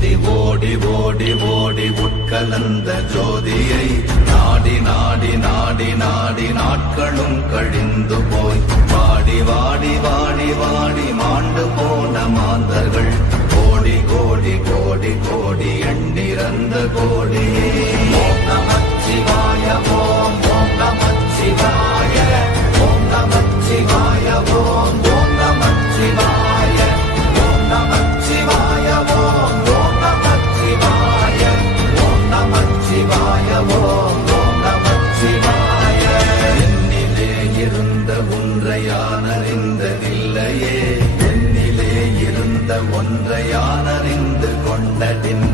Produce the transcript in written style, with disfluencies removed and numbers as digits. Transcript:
ஓடி ஓடி ஓடி ஓடி உட்கலந்த ஜோதியை நாடி நாடி நாடி நாடி நாட்களும் கழிந்து போய் வாடி வாடி வாடி வாடி மாண்டு போன மாந்தர்கள் கோடி கோடி கோடி கோடி எண்ணிறந்த கோடி. ஓம் நமச்சிவாய ஓம் ஓம் நமச்சிவாய ஓம் நமச்சிவாய ஓம் ஓம் நமச்சிவாய ஓம் நமச்சிவாய ஓம் ஓம் நமச்சிவாய ஓம் நமச்சிவாய ஓம் ஓம் நமச்சிவாய. என்னிலே இருந்த ஒன்றை யான் அறிந்ததில்லையே, என்னிலே இருந்த ஒன்றை யான் அறிந்து கொண்டதின்